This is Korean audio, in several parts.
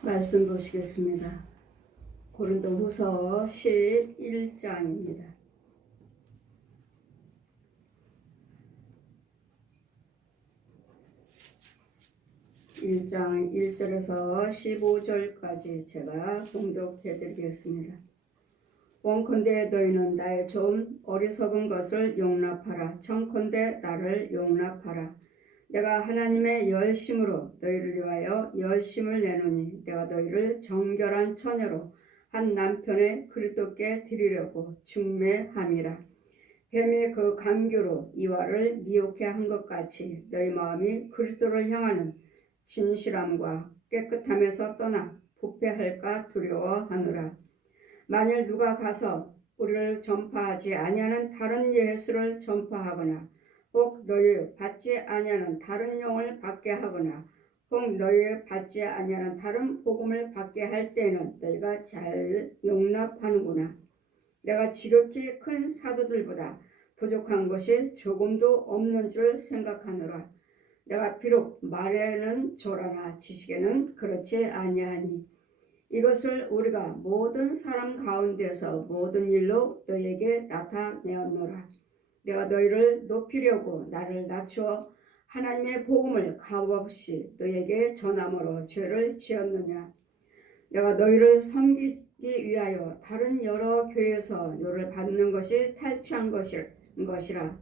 말씀 보시겠습니다. 고린도후서 11장입니다. 1장 1절에서 15절까지 제가 봉독해 드리겠습니다. 원컨대 너희는 나의 좀 어리석은 것을 용납하라. 청컨대 나를 용납하라. 내가 하나님의 열심으로 너희를 위하여 열심을 내노니 내가 너희를 정결한 처녀로 한 남편의 그리스도께 드리려고 중매함이라. 뱀의 그 간교로 이와를 미혹해 한 것 같이 너희 마음이 그리스도를 향하는 진실함과 깨끗함에서 떠나 부패할까 두려워하노라. 만일 누가 가서 우리를 전파하지 아니하는 다른 예수를 전파하거나 혹 너희 받지 아니하는 다른 영을 받게 하거나 혹 너희 받지 아니하는 다른 복음을 받게 할 때에는 너희가 잘 용납하는구나. 내가 지극히 큰 사도들보다 부족한 것이 조금도 없는 줄 생각하노라. 내가 비록 말에는 조라나 지식에는 그렇지 아니하니 이것을 우리가 모든 사람 가운데서 모든 일로 너희에게 나타내었노라. 내가 너희를 높이려고 나를 낮추어 하나님의 복음을 값없이 너희에게 전함으로 죄를 지었느냐. 내가 너희를 섬기기 위하여 다른 여러 교회에서 너를 받는 것이 탈취한 것이라.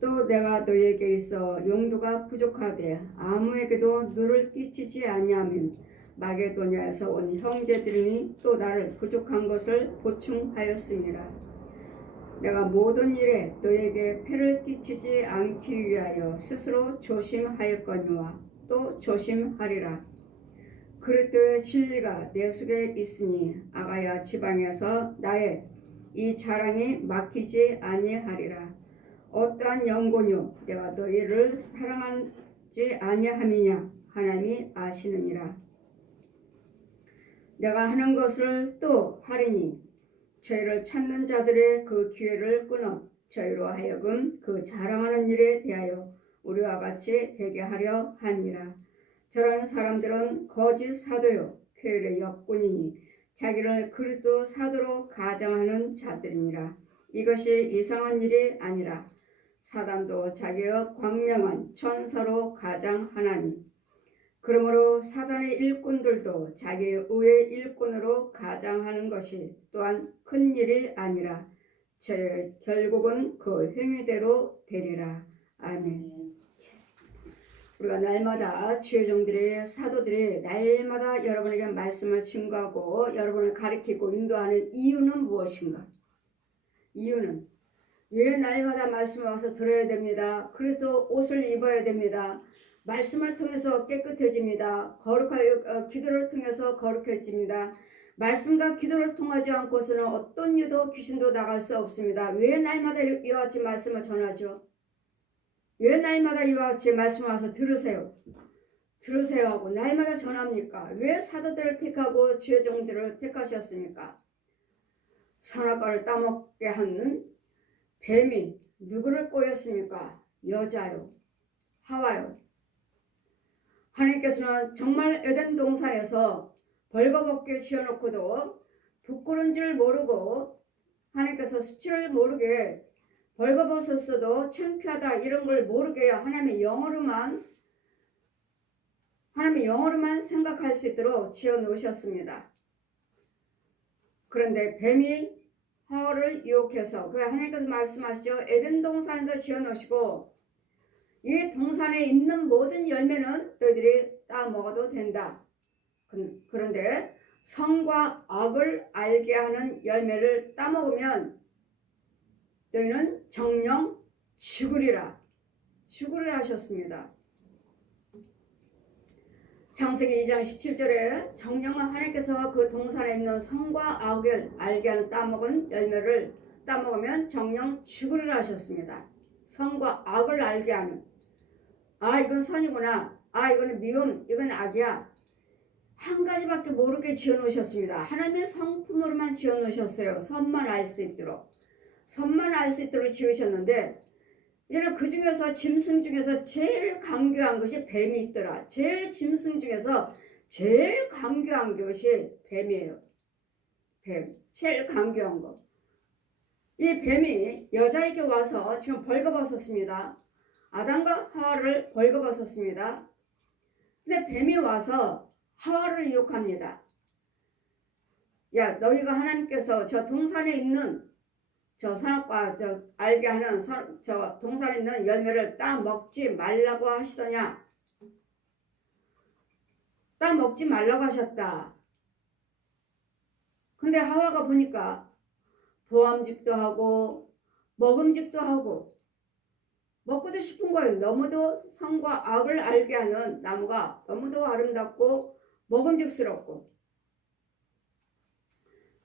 또 내가 너희에게 있어 용도가 부족하되 아무에게도 너를 끼치지 아니하면 마게도냐에서 온 형제들이니 또 나를 부족한 것을 보충하였음이라. 내가 모든 일에 너희에게 폐를 끼치지 않기 위하여 스스로 조심하였거니와 또 조심하리라. 그리스도의 진리가 내 속에 있으니 아가야 지방에서 나의 이 자랑이 막히지 아니하리라. 어떠한 영고뇨 내가 너희를 사랑하지 아니함이냐 하나님이 아시느니라. 내가 하는 것을 또 하리니 저희를 찾는 자들의 그 기회를 끊어 저희로 하여금 그 자랑하는 일에 대하여 우리와 같이 되게 하려 함이라. 저런 사람들은 거짓 사도요 교율의 역군이니 자기를 그리스도 사도로 가장하는 자들이니라. 이것이 이상한 일이 아니라 사단도 자기의 광명한 천사로 가장하나니 그러므로 사단의 일꾼들도 자기의 의의 일꾼으로 가장하는 것이 또한 큰 일이 아니라 저의 결국은 그 행위대로 되리라. 아멘. 우리가 날마다 주의 종들이 사도들이 날마다 여러분에게 말씀을 증거하고 여러분을 가르치고 인도하는 이유는 무엇인가? 이유는 왜 날마다 말씀 와서 들어야 됩니다. 그래서 옷을 입어야 됩니다. 말씀을 통해서 깨끗해집니다. 기도를 통해서 거룩해집니다. 말씀과 기도를 통하지 않고서는 어떤 유도 귀신도 나갈 수 없습니다. 왜 날마다 이와 같이 말씀을 전하죠? 왜 날마다 이와 같이 말씀 와서 들으세요 하고 날마다 전합니까? 왜 사도들을 택하고 주의 종들을 택하셨습니까? 선악과를 따먹게 하는 뱀이 누구를 꼬였습니까? 여자요, 하와요. 하나님께서는 정말 에덴 동산에서 벌거벗게 지어놓고도 부끄러운 줄 모르고 하나님께서 수치를 모르게 벌거벗었어도 창피하다 이런 걸 모르게 하나님의 영어로만 생각할 수 있도록 지어놓으셨습니다. 그런데 뱀이 하와를 유혹해서 그래 하나님께서 말씀하시죠. 에덴 동산에다 지어놓으시고 이 동산에 있는 모든 열매는 너희들이 따 먹어도 된다. 그런데 선과 악을 알게 하는 열매를 따먹으면 너희는 정령 죽으리라 하셨습니다. 창세기 2장 17절에 정령은 하나님께서 그 동산에 있는 선과 악을 알게 하는 따먹은 열매를 따먹으면 정령 죽으리라 하셨습니다. 선과 악을 알게 하는 이건 선이구나. 이거는 미움, 이건 악이야. 한 가지밖에 모르게 지어놓으셨습니다. 하나님의 성품으로만 지어놓으셨어요. 선만 알 수 있도록 지으셨는데 이제는 그 중에서 짐승 중에서 제일 강교한 것이 뱀이 있더라. 제일 짐승 중에서 제일 강교한 것이 뱀이에요. 뱀. 제일 강교한 거. 이 뱀이 여자에게 와서 지금 벌거벗었습니다. 아담과 하와를 벌거벗었습니다. 근데 뱀이 와서 하와를 유혹합니다. 야, 너희가 하나님께서 저 동산에 있는 저 선악과 저 알게 하는 저 동산에 있는 열매를 따 먹지 말라고 하시더냐? 따 먹지 말라고 하셨다. 근데 하와가 보니까 보암직도 하고 먹음직도 하고 먹고도 싶은 거예요. 너무도 선과 악을 알게 하는 나무가 너무도 아름답고 먹음직스럽고,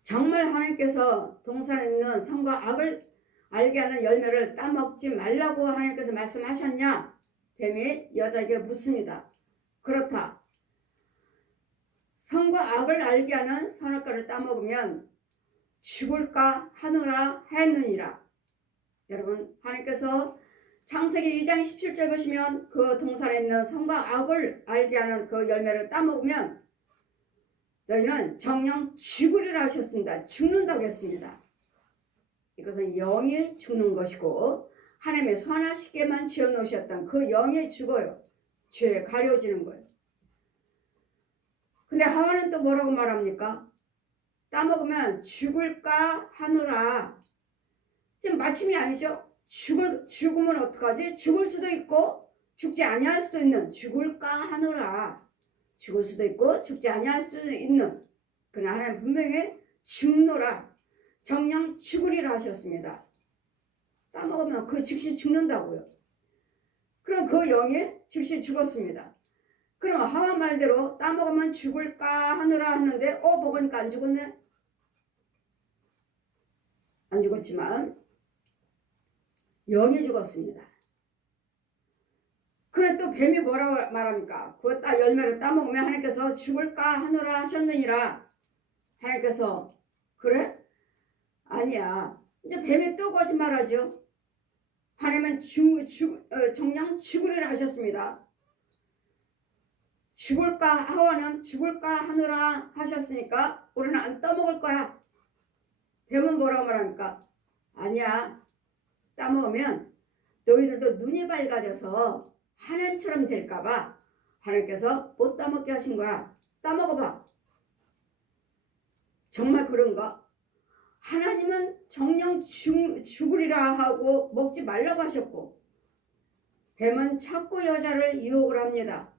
정말 하나님께서 동산에 있는 선과 악을 알게 하는 열매를 따먹지 말라고 하나님께서 말씀하셨냐? 뱀이 여자에게 묻습니다. 그렇다. 선과 악을 알게 하는 선악과를 따먹으면 죽을까 하노라 했느니라. 여러분, 하나님께서 창세기 2장 17절 보시면 그 동산에 있는 선과 악을 알게 하는 그 열매를 따먹으면 너희는 정령 죽으리라 하셨습니다. 죽는다고 했습니다. 이것은 영이 죽는 것이고 하나님의 선하시게만 지어놓으셨던 그 영이 죽어요. 죄에 가려지는 거예요. 근데 하와는 또 뭐라고 말합니까? 따먹으면 죽을까 하노라. 지금 마침이 아니죠. 죽으면 어떡하지? 죽을 수도 있고 죽지 아니할 수도 있는, 죽을까 하노라. 죽을 수도 있고 죽지 아니할 수도 있는, 그러나 하나님 분명히 죽노라, 정령 죽으리라 하셨습니다. 따먹으면 그 즉시 죽는다고요. 그럼 그 영이 즉시 죽었습니다. 그럼 하와 말대로 따먹으면 죽을까 하노라 하는데 먹으니까 안 죽었네. 안 죽었지만 영이 죽었습니다. 그래 또 뱀이 뭐라고 말합니까? 그 열매를 따먹으면 하나님께서 죽을까 하노라 하셨느니라. 하나님께서 그래? 아니야. 이제 뱀이 또 거짓말하죠. 하나님은 정녕 죽으리라 하셨습니다. 죽을까, 하와는 죽을까 하노라 하셨으니까 우리는 안 따먹을 거야. 뱀은 뭐라고 말합니까? 아니야. 따먹으면 너희들도 눈이 밝아져서 하나님처럼 될까봐 하나님께서 못 따먹게 하신 거야. 따먹어봐. 정말 그런가? 하나님은 정녕 죽으리라 하고 먹지 말라고 하셨고, 뱀은 자꾸 여자를 유혹을 합니다.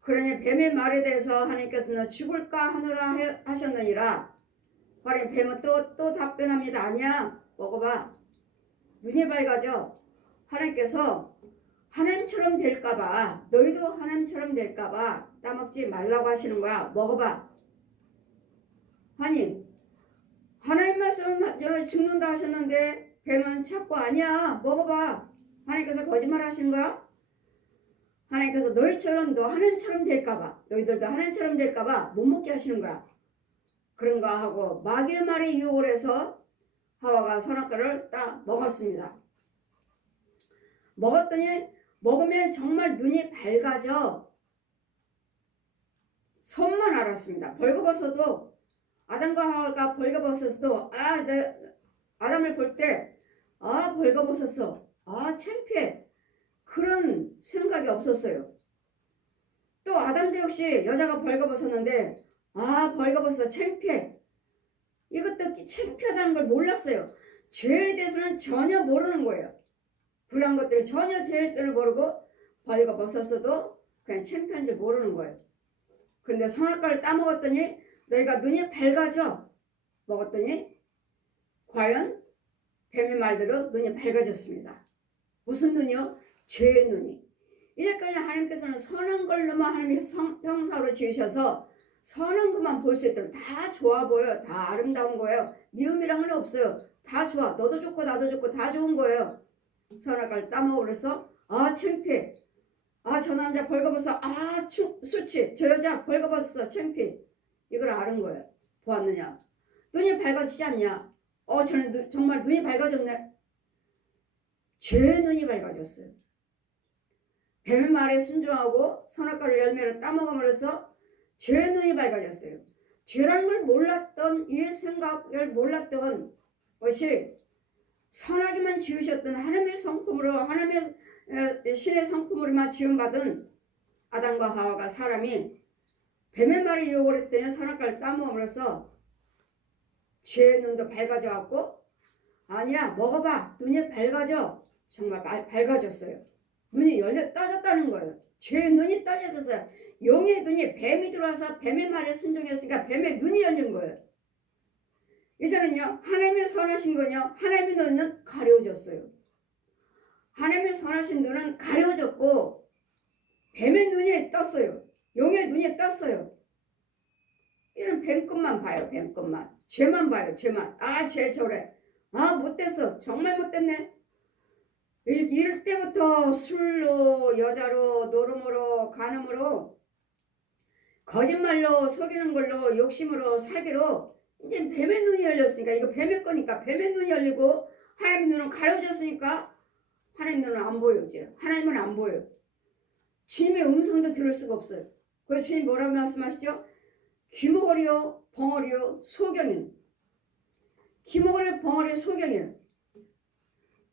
그러니 뱀의 말에 대해서 하나님께서는 죽을까 하노라 하셨느니라. 그러니 뱀은 또 답변합니다. 아니야. 먹어봐. 눈이 밝아져. 하나님께서 하나님처럼 될까봐, 너희도 하나님처럼 될까봐 따먹지 말라고 하시는 거야. 먹어봐. 아니, 하나님 말씀 죽는다 하셨는데 뱀은 자꾸 아니야. 먹어봐. 하나님께서 거짓말 하시는 거야? 하나님께서 너희처럼 너 하나님처럼 될까봐, 너희들도 하나님처럼 될까봐 못 먹게 하시는 거야. 그런가 하고 마귀의 말에 유혹을 해서 하와가 선악과를 딱 먹었습니다. 먹으면 정말 눈이 밝아져. 손만 알았습니다. 벌거벗어도, 아담과 하와가 벌거벗었어도 아담을 볼 때 벌거벗었어. 창피해. 그런 생각이 없었어요. 또 아담도 역시 여자가 벌거벗었는데 벌거벗어 창피해. 이것도 창피하다는 걸 몰랐어요. 죄에 대해서는 전혀 모르는 거예요. 그런 것들을 전혀 죄들을 모르고 벌거벗었어도 그냥 창피한 줄 모르는 거예요. 그런데 선악과를 따먹었더니 너희가 눈이 밝아져. 먹었더니 과연 뱀의 말대로 눈이 밝아졌습니다. 무슨 눈이요? 죄의 눈이. 이제까지 하나님께서는 선한 걸로만 하나님의 형상으로 지으셔서 선한 것만 볼 수 있도록 다 좋아 보여. 다 아름다운 거예요. 미움이란 건 없어요. 다 좋아. 너도 좋고 나도 좋고 다 좋은 거예요. 선악과를 따먹으면서 창피해. 저 남자 벌거벗어. 수치. 저 여자 벌거벗어. 창피해. 이걸 아는 거예요. 보았느냐? 눈이 밝아지지 않냐? 저는 정말 눈이 밝아졌네. 죄의 눈이 밝아졌어요. 뱀의 말에 순종하고 선악과를 열매를 따먹음으로써 죄의 눈이 밝아졌어요. 죄라는 걸 몰랐던, 이 생각을 몰랐던 것이 선하게만 지으셨던 하나님의 성품으로, 하나님의 신의 성품으로만 지음받은 아담과 하와가 사람이 뱀의 말에 유혹을 했더니 선악과를 따먹음으로써 죄의 눈도 밝아져 갖고, 아니야 먹어봐 눈이 밝아져. 정말 밝아졌어요. 눈이 떠졌다는 거예요. 죄의 눈이 떠졌었어요. 용의 눈이, 뱀이 들어와서 뱀의 말에 순종했으니까 뱀의 눈이 열린 거예요. 이제는요 하나님의 선하신 건요, 하나님의 눈은 가려워졌어요. 하나님의 선하신 눈은 가려워졌고 뱀의 눈이 떴어요. 용의 눈이 떴어요. 이런 뱀것만 봐요. 뱀것만. 죄만 봐요. 죄만. 아, 죄 저래. 아, 못됐어. 정말 못됐네. 이럴 때부터 술로, 여자로, 노름으로, 간음으로, 거짓말로, 속이는 걸로, 욕심으로, 사기로 이제 뱀의 눈이 열렸으니까, 이거 뱀의 거니까 뱀의 눈이 열리고 하나님의 눈은 가려졌으니까 하나님 눈은 안 보여. 이제 하나님은 안 보여. 주님의 음성도 들을 수가 없어요. 그래서 주님 뭐라고 말씀하시죠? 귀머거리요 벙어리요 소경이요. 귀머거리 벙어리 소경이요.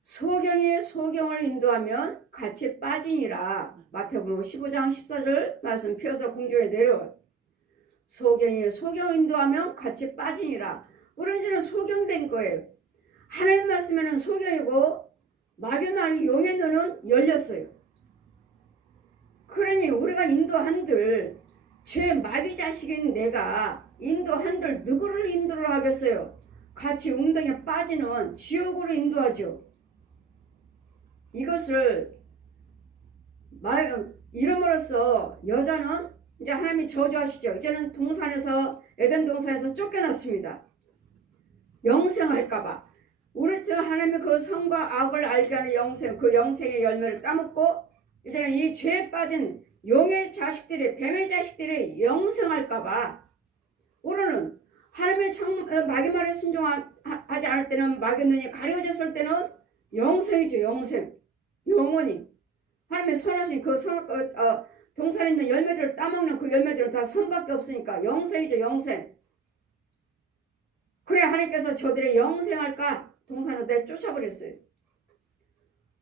소경이 소경을 인도하면 같이 빠지니라. 마태복음 15장 14절 말씀 피어서 공중에 내려와요. 소경이 소경을 인도하면 같이 빠지니라. 우리는 이제는 소경된 거예요. 하나님 말씀에는 소경이고 마귀의 말이 용의 눈은 열렸어요. 그러니 우리가 인도한들, 죄 마귀 자식인 내가 인도한들 누구를 인도를 하겠어요? 같이 웅덩이에 빠지는 지옥으로 인도하죠. 이것을 이름으로써 여자는 이제 하나님이 저주하시죠. 이제는 동산에서, 에덴 동산에서 쫓겨났습니다. 영생할까봐. 우리 저 하나님의 그 선과 악을 알게 하는 영생, 그 영생의 열매를 따먹고 이제는 이 죄에 빠진 용의 자식들이, 뱀의 자식들이 영생할까봐 우리는 하나님의 마귀 말에 순종하지 않을 때는, 마귀 눈이 가려졌을 때는 영생이죠. 영생. 영원히 하나님의 선하신 그 동산에 있는 열매들을 따먹는 그 열매들은 다 선밖에 없으니까 영생이죠. 영생. 그래 하나님께서 저들의 영생할까 동산에서 내쫓아버렸어요.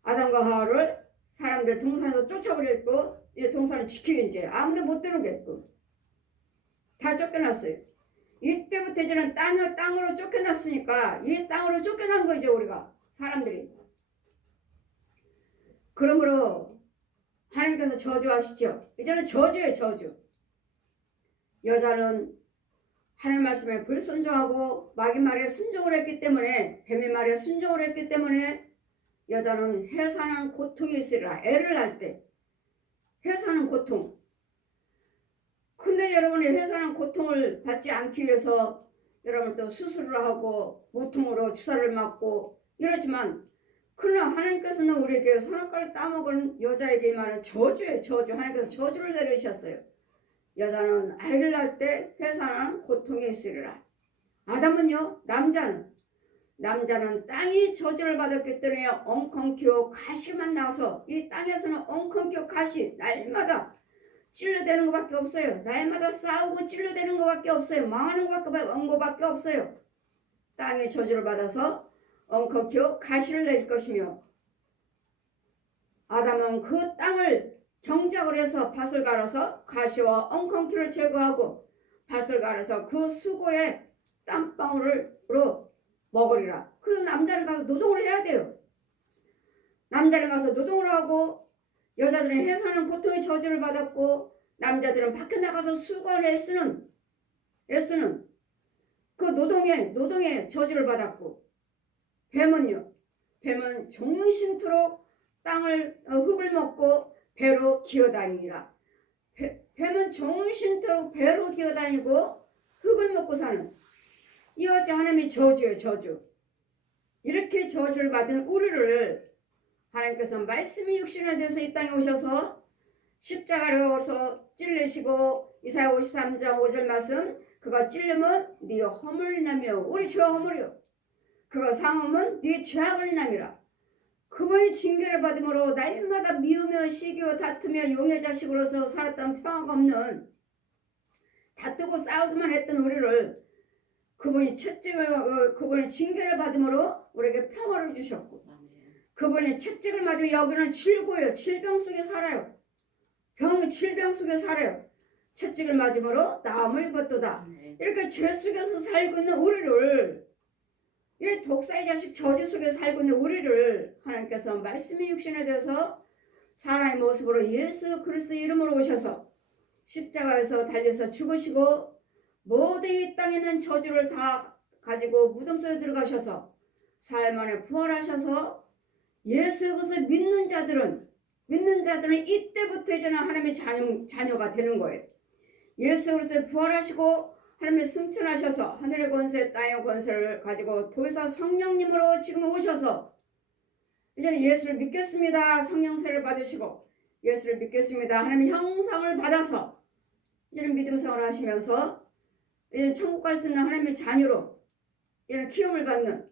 아담과 하와를 사람들 동산에서 쫓아버렸고, 이 동산을 지키기 이제 아무도 못 들어오겠고 다 쫓겨났어요. 이때부터 이제는 땅으로 쫓겨났으니까, 이 땅으로 쫓겨난 거 이제 우리가 사람들이. 그러므로 하나님께서 저주하시죠. 이제는 저주예요. 저주. 여자는 하나님 말씀에 불순종하고 마귀 말에 순종을 했기 때문에, 뱀의 말에 순종을 했기 때문에 여자는 해산한 고통이 있으리라. 애를 낳을 때 해산한 고통. 근데 여러분이 해산한 고통을 받지 않기 위해서 여러분 또 수술을 하고 무통으로 주사를 맞고 이러지만, 그러나 하나님께서는 우리에게 선악과를 따먹은 여자에게 임하는 저주예요. 저주. 하나님께서 저주를 내리셨어요. 여자는 아이를 낳을 때 해산한 고통이 있으리라. 아담은요, 남자는 땅이 저주를 받았기 때문에 엉겅퀴어 가시만 나서, 이 땅에서는 엉겅퀴어 가시, 날마다 찔러대는 것밖에 없어요. 날마다 싸우고 찔러대는 것밖에 없어요. 망하는 것밖에 없어요. 땅의 저주를 받아서 엉겅퀴어 가시를 낼 것이며, 아담은 그 땅을 경작을 해서 밭을 갈아서 가시와 엉겅퀴를 제거하고 밭을 갈아서 그 수고의 땀방울로 먹으리라. 그 남자는 가서 노동을 해야 돼요. 남자는 가서 노동을 하고, 여자들은 해사는 고통의 저주를 받았고, 남자들은 밖에 나가서 수고를 애쓰는 그 노동의 저주를 받았고, 뱀은 종신토록 흙을 먹고 배로 기어다니니라. 뱀은 종신토록 배로 기어다니고 흙을 먹고 사는, 이 어째 하나님의 저주예요. 저주. 이렇게 저주를 받은 우리를 하나님께서 말씀이 육신에 대해서 이 땅에 오셔서 십자가로서 찔르시고, 이사야 53장 5절 말씀, 그가 찔르면 네 허물이 나며, 우리 죄와 허물이요, 그가 상하면 네 죄악을 남이라. 그분이 징계를 받음으로 날마다 미우며 시기와 다투며 용의 자식으로서 살았던 평화가 없는 다투고 싸우기만 했던 우리를 그분이 그분의 징계를 받음으로 우리에게 평화를 주셨고 그분의 채찍을 맞으며 여기는 질고요. 질병 속에 살아요. 질병 속에 살아요. 채찍을 맞음으로 나음을 입었도다. 이렇게 죄 속에서 살고 있는 우리를 이 독사의 자식 저주 속에 살고 있는 우리를 하나님께서 말씀의 육신에 대해서 사람의 모습으로 예수 그리스도 이름으로 오셔서 십자가에서 달려서 죽으시고 모든 이 땅에 있는 저주를 다 가지고 무덤 속에 들어가셔서 사흘 만에 부활하셔서 예수 그리스도 믿는 자들은 이때부터 이제는 하나님의 자녀가 되는 거예요. 예수 그리스도 부활하시고 하나님의 승천하셔서 하늘의 권세 땅의 권세를 가지고 보혜사 성령님으로 지금 오셔서 이제는 예수를 믿겠습니다. 성령세를 받으시고 예수를 믿겠습니다. 하나님의 형상을 받아서 이제는 믿음 생활을 하시면서 이제는 천국 갈 수 있는 하나님의 자녀로 이제는 키움을 받는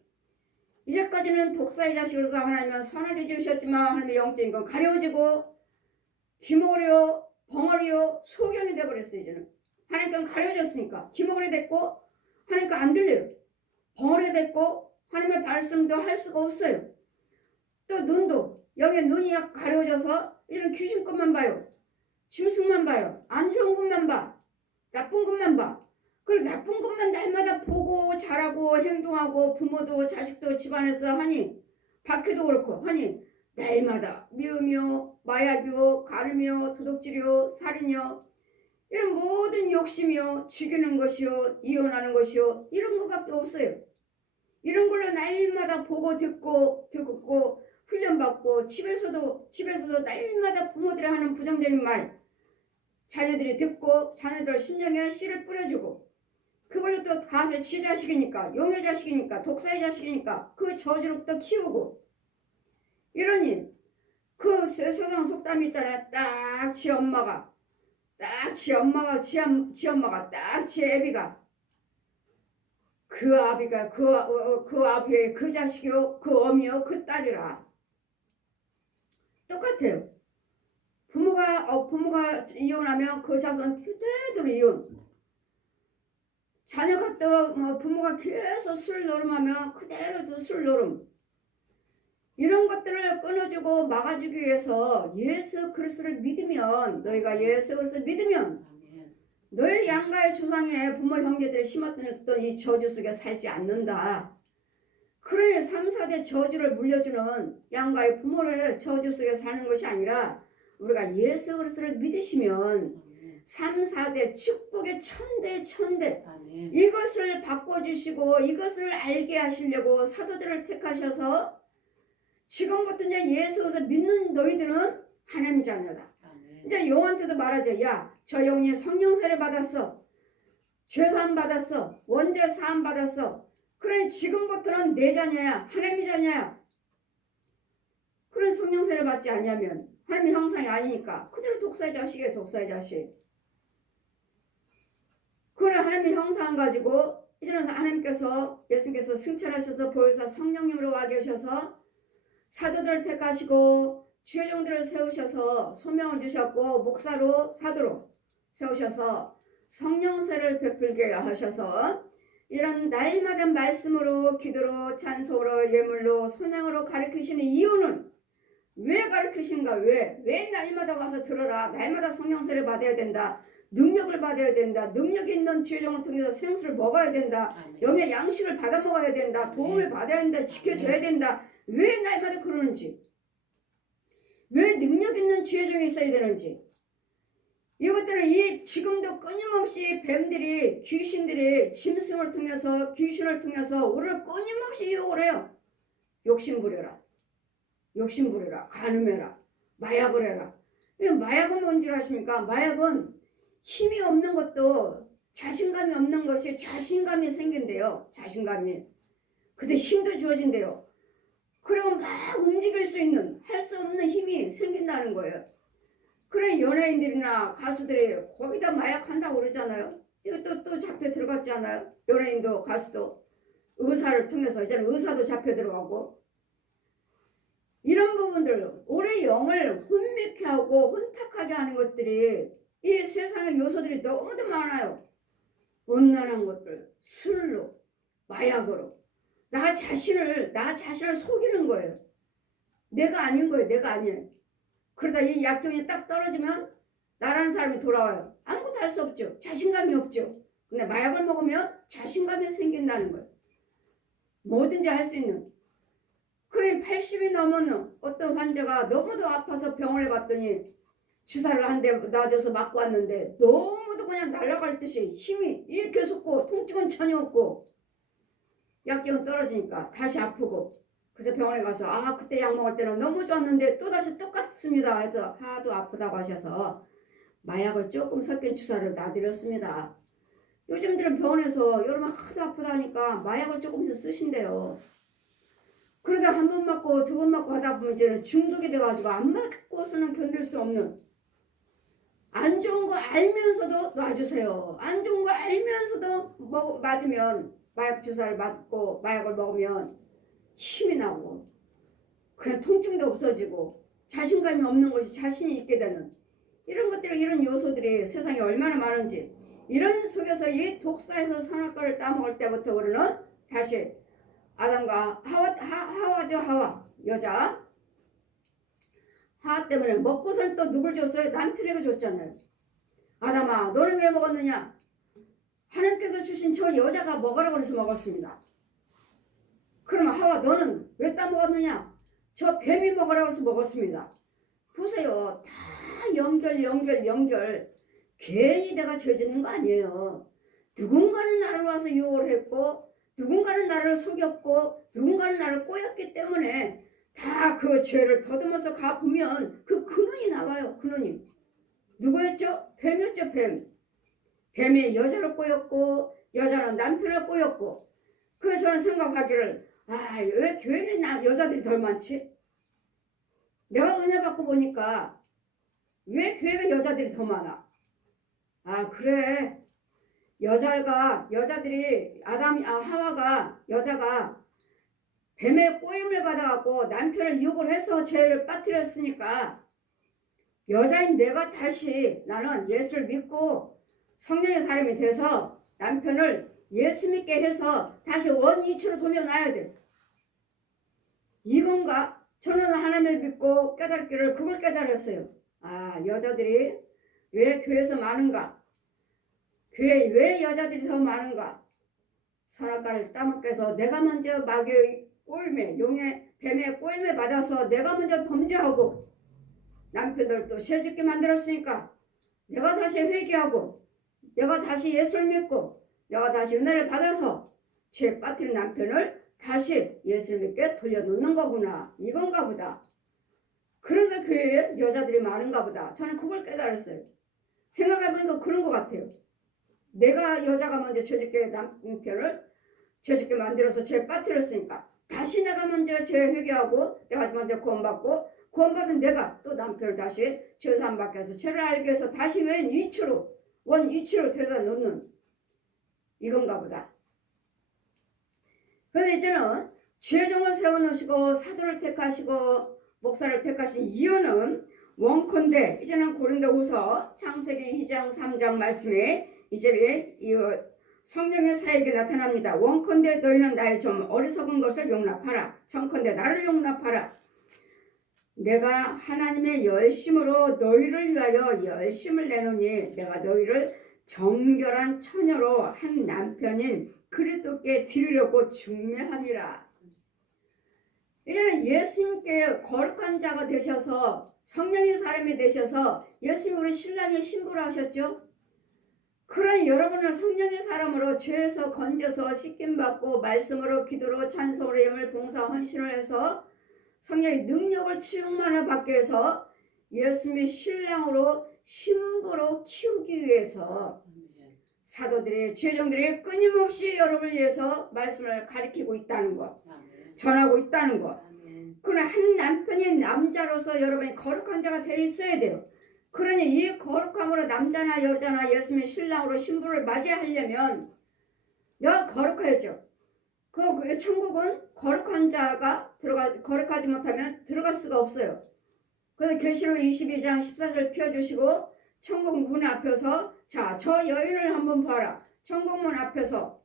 이제까지는 독사의 자식으로서 하나님은 선하게 지으셨지만 하나님의 영적인 건 가려지고 귀머거리요 벙어리요 소경이 되어버렸어요. 이제는 하나님께는 가려졌으니까 귀머거리 됐고 하나님께 안 들려요. 벙어리 됐고 하나님의 말씀도 할 수가 없어요. 또 눈도 여기 눈이 가려져서 이런 귀신 것만 봐요. 짐승만 봐요. 안 좋은 것만 봐. 나쁜 것만 봐. 그리고 나쁜 것만 날마다 보고 자라고 행동하고 부모도 자식도 집안에서 하니 밖에도 그렇고 하니 날마다 미우며 마약이요 가늠이요 도둑질이요 살인이요 이런 모든 욕심이요 죽이는 것이요 이혼하는 것이요 이런 것밖에 없어요. 이런 걸로 날마다 보고 듣고 훈련받고 집에서도 날마다 부모들이 하는 부정적인 말 자녀들이 듣고 자녀들 심령에 씨를 뿌려주고 그걸로 또 가서 지 자식이니까 용의 자식이니까 독사의 자식이니까 그 저주로 또 키우고 이러니 그 세상 속담이 있잖아요. 딱 지 엄마가 딱 지 애비가 그 아비가 그 아비의 그 자식이요 그 어미요 그 딸이라 똑같아요. 부모가 이혼하면 그 자손 그대로 이혼. 자녀가 또 부모가 계속 술 노름하면 그대로 또 술 노름. 이런 것들을 끊어주고 막아주기 위해서 예수 그리스도를 믿으면 너희가 예수 그리스도를 믿으면 너희 양가의 조상의 부모 형제들이 심었던 이 저주 속에 살지 않는다. 그래 3, 4대 저주를 물려주는 양가의 부모를 저주 속에 사는 것이 아니라 우리가 예수 그리스도를 믿으시면 3, 4대 축복의 천대 이것을 바꿔주시고 이것을 알게 하시려고 사도들을 택하셔서 지금부터 이제 예수 그리스도 믿는 너희들은 하나님의 자녀다. 이제 용한테도 말하죠. 야, 저 영이 성령세를 받았어. 죄사함 받았어. 원죄 사함 받았어. 그러니 지금부터는 내 자녀야. 하나님의 자녀야. 그런 성령세를 받지 않냐면 하나님의 형상이 아니니까 그대로 독사의 자식이에요. 독사의 자식. 그래 하나님의 형상 가지고 이제는 하나님께서 예수님께서 승천하셔서 보혜사 성령님으로 와 계셔서 사도들을 택하시고 주의 종들을 세우셔서 소명을 주셨고 목사로 사도로 세우셔서 성령세를 베풀게 하셔서 이런 날마다 말씀으로 기도로 찬송으로 예물로 선행으로 가르치시는 이유는 왜 가르치신가? 왜 날마다 와서 들어라. 날마다 성령세를 받아야 된다. 능력을 받아야 된다. 능력 있는 주의종을 통해서 생수를 먹어야 된다. 영의 양식을 받아 먹어야 된다. 도움을 받아야 된다. 지켜줘야 된다. 왜 날마다 그러는지, 왜 능력 있는 주의종이 있어야 되는지, 이것들을 지금도 끊임없이 뱀들이 귀신을 통해서 우리를 끊임없이 유혹을 해요. 욕심 부려라, 간음해라, 마약을 해라. 마약은 뭔 줄 아십니까? 마약은 힘이 없는 것도 자신감이 없는 것이 자신감이 생긴대요. 자신감이. 근데 힘도 주어진대요. 그러면 막 움직일 수 있는 할 수 없는 힘이 생긴다는 거예요. 그래 연예인들이나 가수들이 거기다 마약한다고 그러잖아요. 이거 또 잡혀 들어갔지 않아요? 연예인도 가수도 의사를 통해서 이제는 의사도 잡혀 들어가고 이런 부분들, 우리 영을 혼미케 하고 혼탁하게 하는 것들이 이 세상의 요소들이 너무도 많아요. 음란한 것들, 술로, 마약으로 나 자신을 속이는 거예요. 내가 아닌 거예요. 내가 아니에요. 그러다 이 약점이 딱 떨어지면 나라는 사람이 돌아와요. 아무것도 할 수 없죠. 자신감이 없죠. 근데 마약을 먹으면 자신감이 생긴다는 거예요. 뭐든지 할 수 있는. 그래 80이 넘은 어떤 환자가 너무도 아파서 병원에 갔더니 주사를 한 대 놔줘서 맞고 왔는데 너무도 그냥 날아갈 듯이 힘이 이렇게 솟고 통증은 전혀 없고 약기운 떨어지니까 다시 아프고, 그래서 병원에 가서 그때 약 먹을 때는 너무 좋았는데 또다시 똑같습니다 해서 하도 아프다고 하셔서 마약을 조금 섞인 주사를 놔드렸습니다. 요즘들은 병원에서 여러분 하도 아프다 하니까 마약을 조금씩 쓰신대요. 그러다 한 번 맞고 두 번 맞고 하다 보면 이제는 중독이 돼가지고 안 맞고서는 견딜 수 없는, 안 좋은 거 알면서도 놔주세요. 안 좋은 거 알면서도 맞으면, 마약 주사를 맞고 마약을 먹으면 힘이 나고 그냥 통증도 없어지고 자신감이 없는 것이 자신이 있게 되는, 이런 것들이, 이런 요소들이 세상에 얼마나 많은지, 이런 속에서 이 독사에서 선악과를 따먹을 때부터 우리는 다시 아담과 하와죠. 하와 여자 하와 때문에 먹고선 또 누굴 줬어요? 남편에게 줬잖아요. 아담아 너는 왜 먹었느냐? 하나님께서 주신 저 여자가 먹으라고 해서 먹었습니다. 그러면 하와 너는 왜 따먹었느냐? 저 뱀이 먹으라고 해서 먹었습니다. 보세요. 다 연결. 괜히 내가 죄 짓는 거 아니에요. 누군가는 나를 와서 유혹을 했고, 누군가는 나를 속였고, 누군가는 나를 꼬였기 때문에 다 그 죄를 더듬어서 가보면 그 근원이 나와요. 근원이 누구였죠? 뱀이었죠. 뱀이 여자를 꼬였고 여자는 남편을 꼬였고. 그래서 저는 생각하기를 왜 교회는 여자들이 덜 많지? 내가 은혜 받고 보니까 왜 교회가 여자들이 더 많아? 그래, 여자들이 하와가 여자가 뱀의 꼬임을 받아갖고 남편을 유혹을 해서 죄를 빠뜨렸으니까 여자인 내가 다시, 나는 예수를 믿고 성령의 사람이 돼서 남편을 예수 믿게 해서 다시 원위치로 돌려놔야 돼. 이건가? 저는 하나님을 믿고 깨달기를 그걸 깨달았어요. 여자들이 왜 교회에서 많은가? 교회에 왜 여자들이 더 많은가? 선악과를 따먹게 해서 내가 먼저 마귀의 꼬임에, 뱀의 꼬임에 받아서 내가 먼저 범죄하고, 남편들도 죄짓게 만들었으니까 내가 다시 회개하고, 내가 다시 예수를 믿고, 내가 다시 은혜를 받아서 죄 빠뜨린 남편을 다시 예수를 믿게 돌려놓는 거구나. 이건가 보다. 그래서 교회에 여자들이 많은가 보다. 저는 그걸 깨달았어요. 생각해보니까 그런 것 같아요. 내가 여자가 먼저 죄짓게 남편을 죄짓게 만들어서 죄 빠뜨렸으니까 다시 내가 먼저 죄 회개하고, 내가 먼저 구원받고, 구원받은 내가 또 남편을 다시 죄사함 받게 해서 죄를 알게 해서 다시 원위치로 데려다 놓는, 이건가 보다. 그래서 이제는 죄종을 세워놓으시고 사도를 택하시고 목사를 택하신 이유는 원컨대, 이제는 고린도후서 창세기 2장 3장 말씀에 이제 성령의 사역이 나타납니다. 원컨대 너희는 나의 좀 어리석은 것을 용납하라. 청컨대 나를 용납하라. 내가 하나님의 열심으로 너희를 위하여 열심을 내노니 내가 너희를 정결한 처녀로 한 남편인 그리스도께 드리려고 중매함이라. 이제는 예수님께 거룩한 자가 되셔서 성령의 사람이 되셔서 예수님이 우리 신랑의 신부를 하셨죠. 그런 여러분을 성령의 사람으로 죄에서 건져서 씻김받고 말씀으로 기도로 찬송으로 예물 봉사 헌신을 해서 성령의 능력을 충만을 받게 해서 예수님의 신랑으로 신부로 키우기 위해서 사도들이, 죄종들이 끊임없이 여러분을 위해서 말씀을 가르치고 있다는 것, 전하고 있다는 것. 그러나 한 남편인 남자로서 여러분이 거룩한 자가 되어 있어야 돼요. 그러니 이 거룩함으로 남자나 여자나 예수님의 신랑으로 신부를 맞이하려면 내가 거룩해야죠. 그 천국은 거룩한 자가 거룩하지 못하면 들어갈 수가 없어요. 그래서 계시록 22장 14절 펴주시고 천국 문 앞에서 자, 저 여인을 한번 봐라. 천국 문 앞에서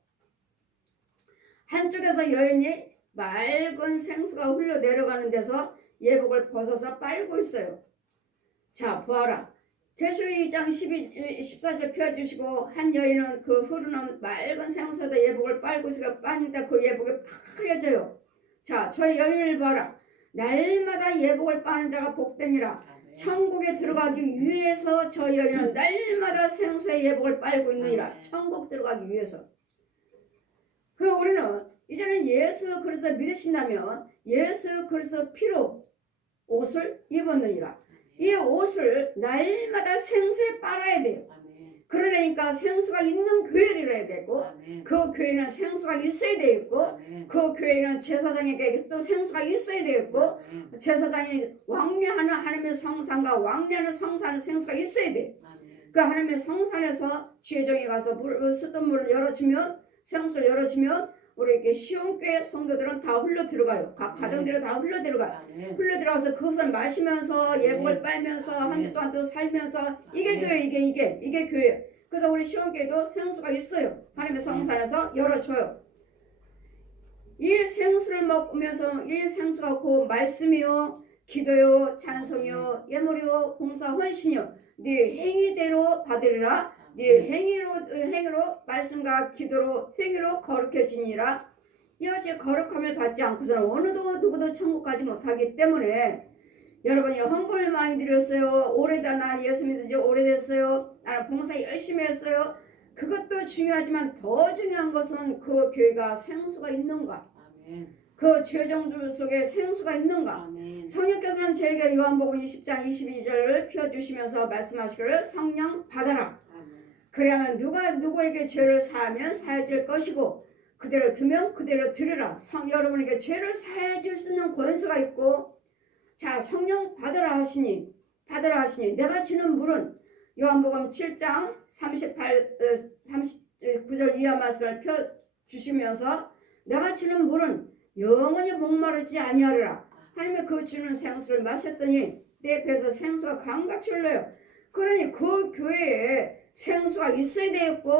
한쪽에서 여인이 맑은 생수가 흘러 내려가는 데서 예복을 벗어서 빨고 있어요. 자, 보아라. 계시록 2장 14절 펴주시고 한 여인은 그 흐르는 맑은 생수에다 예복을 빨고 있어서 빠는데 그 예복이 하얘져요. 자, 저 여인을 봐라. 날마다 예복을 빠는 자가 복되니라. 천국에 들어가기 위해서 저 여인은 날마다 생수의 예복을 빨고 있느니라. 천국 들어가기 위해서. 그 우리는 이제는 예수 그리스도 믿으신다면 예수 그리스도 피로 옷을 입었느니라. 이 옷을 날마다 생수에 빨아야 돼요. 그러니까 생수가 있는 교회를 이뤄야 되고 그 교회는 생수가 있어야 되고 그 교회는 제사장에게 또 생수가 있어야 되고 제사장이 왕래하는 하나님의 성산과 왕래하는 성산의 생수가 있어야 돼. 그 하나님의 성산에서 지혜정에 가서 수돗물을 열어주면 생수를 열어주면 우리 이렇게 시온교회 성도들은 다 흘러 들어가요. 각 가정들이 다 흘러 들어가요. 흘러 들어가서 그것을 마시면서 예복을 빨면서 한 주 동안 또 살면서 이게 교회 이게 교회. 그래서 우리 시온교회도 생수가 있어요. 하나님의 성산에서 열어줘요. 이 생수를 먹으면서 이 생수가 곧 말씀이요 기도요 찬송이요 예물이요 봉사 헌신이요 네 행위대로 받으리라. 네 행위로 말씀과 기도로 행위로 거룩해지니라. 이것이 거룩함을 받지 않고서는 어느도 누구도 천국 가지 못하기 때문에 여러분이 헌금을 많이 드렸어요. 오래다 나는 예수 믿은 지 오래됐어요. 나는 봉사 열심히 했어요. 그것도 중요하지만 더 중요한 것은 그 교회가 생수가 있는가. 그 죄정들 속에 생수가 있는가. 성령께서는 저에게 요한복음 20장 22절을 펴주시면서 말씀하시기를 성령 받아라. 그러면 누가 누구에게 죄를 사하면 사해질 것이고 그대로 두면 그대로 들으라. 여러분에게 죄를 사해줄 수 있는 권수가 있고 자 성령 받으라 하시니 내가 주는 물은 요한복음 7장 39절 이하 말씀을 펴주시면서 내가 주는 물은 영원히 목마르지 아니하리라. 하나님의 그 주는 생수를 마셨더니 내 배에서 생수가 강같이 흘러요. 그러니 그 교회에 생수가 있어야 되었고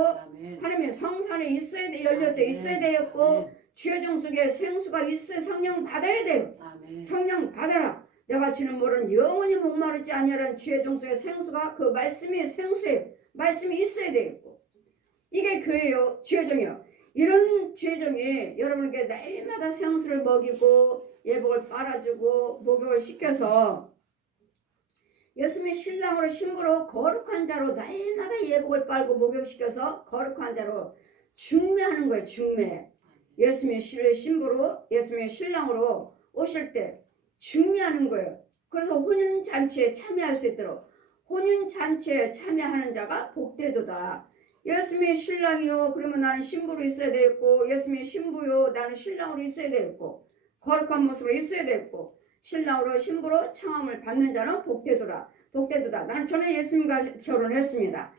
하나님의 성산에 열려져 있어야 되었고 주여정 속에 생수가 있어야 성령 받아야 돼요. 성령 받아라. 내가 주는 물은 영원히 목마르지 아니하라는 주여정 속에 생수가 그 말씀이 생수예요. 말씀이 있어야 되겠고 이게 교회요. 주여정이요. 이런 주여정이 여러분에게 날마다 생수를 먹이고 예복을 빨아주고 목욕을 시켜서 예수님의 신랑으로 신부로 거룩한 자로 날마다 예복을 빨고 목욕시켜서 거룩한 자로 중매하는 거예요. 중매. 예수님의 신부로 예수님의 신랑으로 오실 때 중매하는 거예요. 그래서 혼인잔치에 참여할 수 있도록 혼인잔치에 참여하는 자가 복되도다. 예수님의 신랑이요 그러면 나는 신부로 있어야 되겠고 예수님의 신부요 나는 신랑으로 있어야 되겠고 거룩한 모습으로 있어야 되겠고 신랑으로 신부로 청함을 받는 자는 복되도다. 나는 전에 예수님과 결혼했습니다.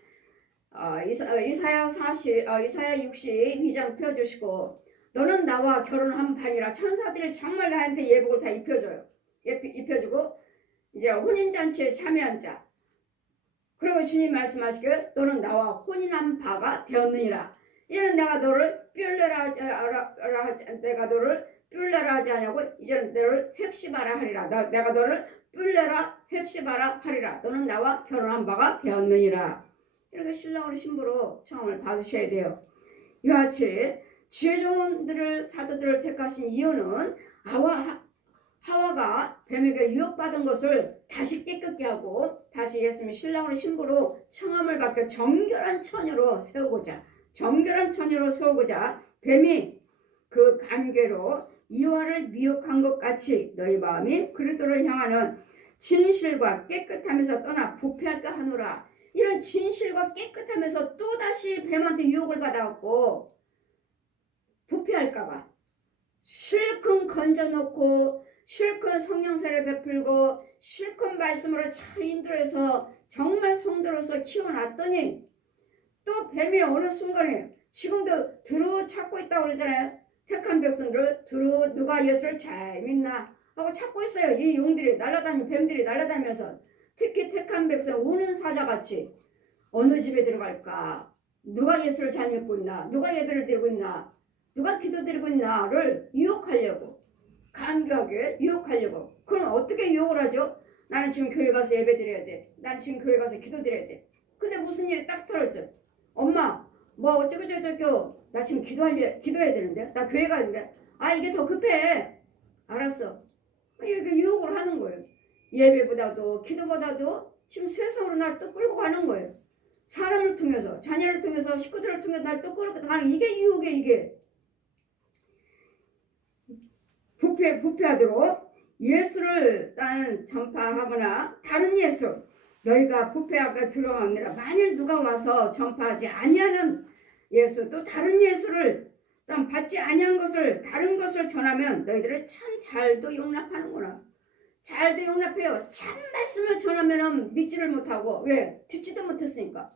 이사야 62장 펴주시고 너는 나와 결혼한 판이라 천사들이 정말 나한테 예복을 다 입혀줘요. 입혀주고 이제 혼인잔치에 참여한 자 그리고 주님 말씀하시길 너는 나와 혼인한 바가 되었느니라. 이제는 내가 너를 뿔레라 하지 아니하고 이제는 너를 헵시바라 하리라. 내가 너를 뿔레라 헵시바라 하리라. 너는 나와 결혼한 바가 되었느니라. 이렇게 신랑으로 신부로 청함을 받으셔야 돼요. 이와 같이 주의 종들을 사도들을 택하신 이유는 하와가 뱀에게 유혹받은 것을 다시 깨끗게 하고 다시 예수님의 신랑으로 신부로 청함을 받고 정결한 처녀로 세우고자 뱀이 그 간괴로 이와를 미혹한 것 같이 너희 마음이 그리스도를 향하는 진실과 깨끗함에서 떠나 부패할까 하노라. 이런 진실과 깨끗함에서 또다시 뱀한테 유혹을 받아갖고 부패할까봐 실컷 건져놓고 실컷 성령세를 베풀고 실컷 말씀으로 잘 인도해서 정말 성도로서 키워놨더니 또 뱀이 어느 순간에 지금도 들어찾고 있다고 그러잖아요. 택한 백성들 두루 누가 예수를 잘 믿나 하고 찾고 있어요. 이 용들이 날아다니는 뱀들이 날아다니면서 특히 택한 백성 우는 사자같이 어느 집에 들어갈까? 누가 예수를 잘 믿고 있나? 누가 예배를 드리고 있나? 누가 기도드리고 있나를 유혹하려고 간교하게 유혹하려고. 그럼 어떻게 유혹을 하죠? 나는 지금 교회 가서 예배 드려야 돼. 나는 지금 교회 가서 기도 드려야 돼. 근데 무슨 일이 딱 떨어져. 엄마 뭐 어쩌고 저쩌고 나 지금 기도해야 되는데 나 교회 가는데 아 이게 더 급해. 알았어. 이게 유혹을 하는 거예요. 예배보다도 기도보다도 지금 세상으로 날 또 끌고 가는 거예요. 사람을 통해서 자녀를 통해서 식구들을 통해서 날 또 끌고 가는 이게 유혹이에요. 이게 부패하도록 예수를 나는 전파하거나 다른 예수 너희가 부패하게 들어가느라 만일 누가 와서 전파하지 아니하는 예수 또 다른 예수를 받지 아니한 것을 다른 것을 전하면 너희들을 참 잘도 용납하는구나. 잘도 용납해요. 참 말씀을 전하면 믿지를 못하고 왜? 듣지도 못했으니까.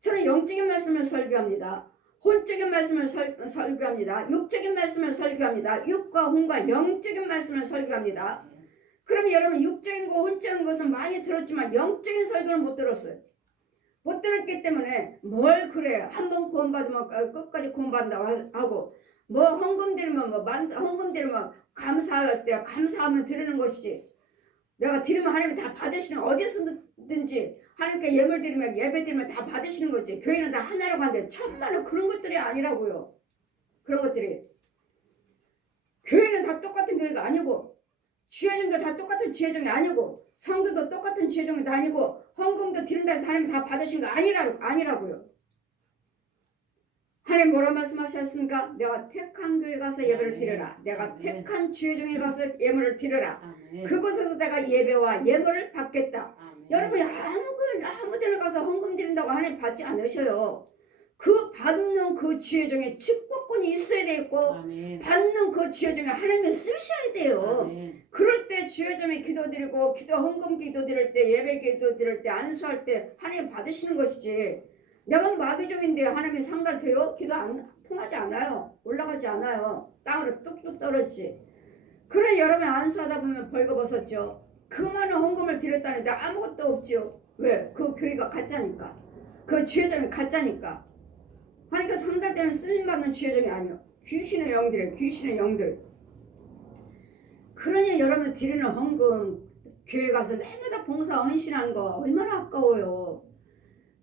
저는 영적인 말씀을 설교합니다. 혼적인 말씀을 설교합니다. 육적인 말씀을 설교합니다. 육과 혼과 영적인 말씀을 설교합니다. 그럼 여러분 육적인 거 혼적인 것은 많이 들었지만 영적인 설교는 못 들었어요. 못 들었기 때문에 뭘 그래요. 한번 구원받으면 끝까지 구원받는다고 하고 뭐 헌금 드리면 헌금 드리면 감사할 때 감사하면 드리는 것이지. 내가 드리면 하나님이 다 받으시는 어디서든지 하나님께 예물 드리면 예배 드리면 다 받으시는 거지. 교회는 다 하나로 간대. 천만은 그런 것들이 아니라고요. 그런 것들이 교회는 다 똑같은 교회가 아니고 지혜정도 다 똑같은 지혜정이 아니고 성도도 똑같은 지혜정이 아니고 헌금도 드린다 해서 하나님이 다 받으신 거 아니라고요. 하나님 뭐라 말씀하셨습니까? 내가 택한 교회 가서 예배를 드려라. 내가 택한 지혜정에 가서 예물을 드려라. 그곳에서 내가 예배와 예물을 받겠다. 여러분이 아무 데나 가서 헌금 드린다고 하나님 받지 않으셔요. 그 받는 그 지혜정에 직권이 있어야 되고 받는 그 지혜정에 하나님이 쓰셔야 돼요. 그럴 때 지혜정에 기도드리고 헌금 기도드릴 때 예배 기도드릴 때 안수할 때 하나님 받으시는 것이지. 내가 마귀적인데 하나님이 상달돼요? 기도 안 통하지 않아요. 올라가지 않아요. 땅으로 뚝뚝 떨어지지. 그래 여러분 안수하다 보면 벌거벗었죠. 그 많은 헌금을 드렸다는데 아무것도 없지요. 왜? 그 교회가 가짜니까. 그 지혜정이 가짜니까. 하니까 상달되는 쓰임받는 지혜정이 아니요. 귀신의 영들이에요. 귀신의 영들. 그러니 여러분 드리는 헌금 교회 가서 내마다 봉사 헌신하는 거 얼마나 아까워요.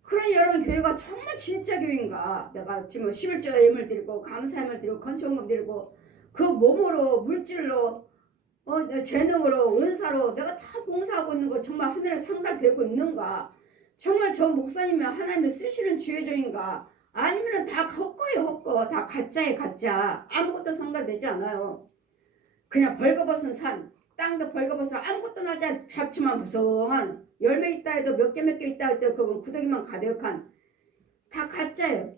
그러니 여러분 교회가 정말 진짜 교회인가. 내가 지금 11조 예물 드리고 감사 예물 드리고 건축헌금 드리고 그 몸으로 물질로 재능으로 은사로 내가 다 봉사하고 있는 거 정말 하늘에 상달되고 있는가. 정말 저 목사님이 하나님을 쓰시는 지혜정인가. 아니면 다 헛거예요. 헛거. 다 가짜예요. 가짜. 아무것도 상달되지 않아요. 그냥 벌거벗은 산. 땅도 벌거벗어 아무것도 나지 않 잡초만 무성한 열매 있다 해도 몇 개 있다 해도 그건 구더기만 가득한 다 가짜예요.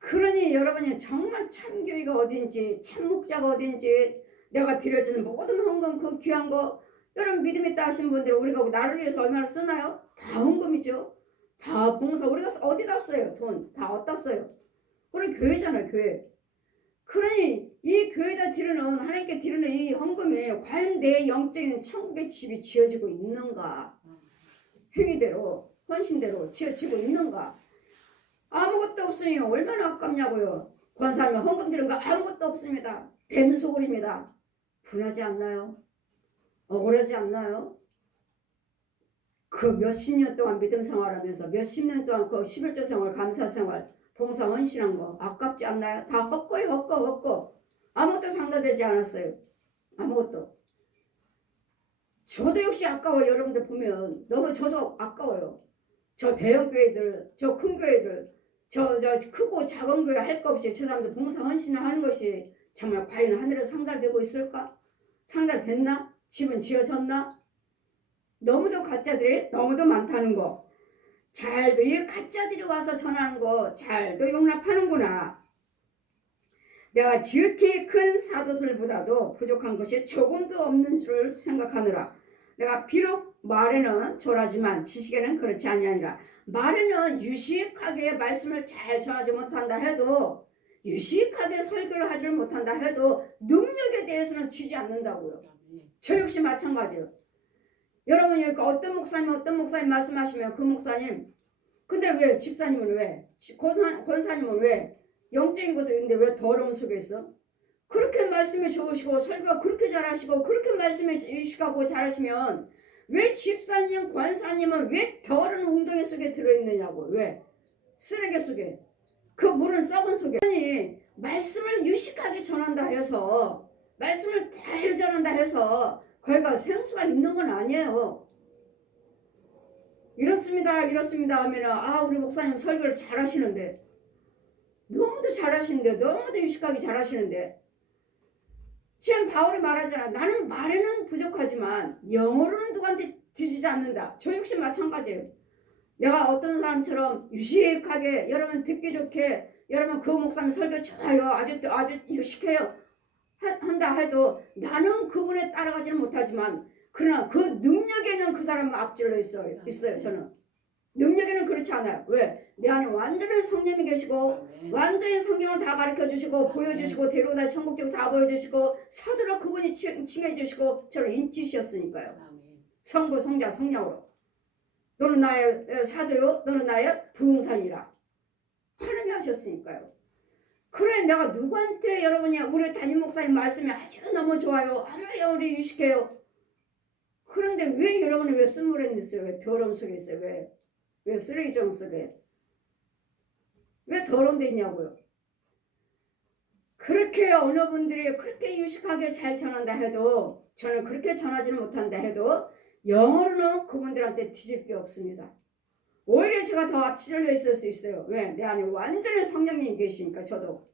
그러니 여러분이 정말 참교회가 어딘지 참목자가 어딘지 내가 드려지는 모든 헌금 그 귀한 거 여러분 믿음 있다 하시는 분들 우리가 나를 위해서 얼마나 쓰나요? 다 헌금이죠. 다 봉사. 우리가 어디다 써요? 돈 다 어디다 써요? 우리 교회잖아요. 교회. 그러니 이 교회에다 드리는 하나님께 드리는 이 헌금이 과연 내 영적인 천국의 집이 지어지고 있는가? 행위대로 헌신대로 지어지고 있는가? 아무것도 없으니 얼마나 아깝냐고요. 권사하면 헌금 드리는 거 아무것도 없습니다. 뱀소굴입니다. 분하지 않나요? 억울하지 않나요? 그 몇십 년 동안 믿음 생활하면서 몇십 년 동안 그 11조 생활 감사 생활 봉사 헌신한 거 아깝지 않나요? 다 헛거예요. 헛거. 아무것도 상달되지 않았어요. 아무것도. 저도 역시 아까워요. 여러분들 보면 너무 저도 아까워요. 저 대형 교회들, 저 큰 교회들, 저 크고 작은 교회 할 거 없이 저 사람들 봉사 헌신을 하는 것이 정말 과연 하늘에 상달되고 있을까? 상달됐나? 집은 지어졌나? 너무도 가짜들이 너무도 많다는 거. 잘도 이 가짜들이 와서 전하는 거 잘도 용납하는구나. 내가 지극히 큰 사도들보다도 부족한 것이 조금도 없는 줄 생각하느라 내가 비록 말에는 졸하지만 지식에는 그렇지 아니하니라. 말에는 유식하게 말씀을 잘 전하지 못한다 해도 유식하게 설교를 하지를 못한다 해도 능력에 대해서는 지지 않는다고요. 저 역시 마찬가지예요. 여러분이 어떤 목사님 말씀하시면 그 목사님 근데 왜 집사님은 왜 권사님은 왜 영적인 것을 근데 왜 더러운 속에 있어? 그렇게 말씀이 좋으시고 설교가 그렇게 잘하시고 그렇게 말씀이 유식하고 잘하시면 왜 집사님 권사님은 왜 더러운 웅덩이 속에 들어있느냐고. 왜? 쓰레기 속에. 그 물은 썩은 속에. 아니 말씀을 유식하게 전한다 해서 말씀을 잘 전한다 해서 거기가 생수가 있는 건 아니에요. 이렇습니다 하면은 우리 목사님 설교를 잘하시는데 너무도 잘하시는데 너무도 유식하게 잘하시는데 지금 바울이 말하잖아. 나는 말에는 부족하지만 영어로는 누구한테 뒤지지 않는다. 저 역시 마찬가지예요. 내가 어떤 사람처럼 유식하게 여러분 듣기 좋게 여러분 그 목사님 설교 좋아요. 아주 유식해요. 한다 해도 나는 그분에 따라가지는 못하지만 그러나 그 능력에는 그 사람 앞질러 있어요. 저는. 능력에는 그렇지 않아요. 왜? 내 안에 완전히 성령이 계시고 완전히 성경을 다 가르쳐주시고 보여주시고 데려다 천국지구 다 보여주시고 사도로 그분이 칭해주시고 저를 인치셨으니까요. 성부 성자 성령으로 너는 나의 사도요 너는 나의 부흥산이라 하나님이 하셨으니까요. 그래 내가 누구한테 여러분이 우리 담임 목사님 말씀이 아주 너무 좋아요. 우리 유식해요. 그런데 왜 여러분은 왜 쓴물에 있어요? 왜 더러움 속에 있어요? 왜 쓰레기통 속에? 왜 더러운 데 있냐고요? 그렇게 어느 분들이 그렇게 유식하게 잘 전한다 해도 저는 그렇게 전하지는 못한다 해도 영어로는 그분들한테 뒤질 게 없습니다. 오히려 제가 더 앞질러 있을 수 있어요. 왜? 내 안에 완전히 성령님이 계시니까 저도.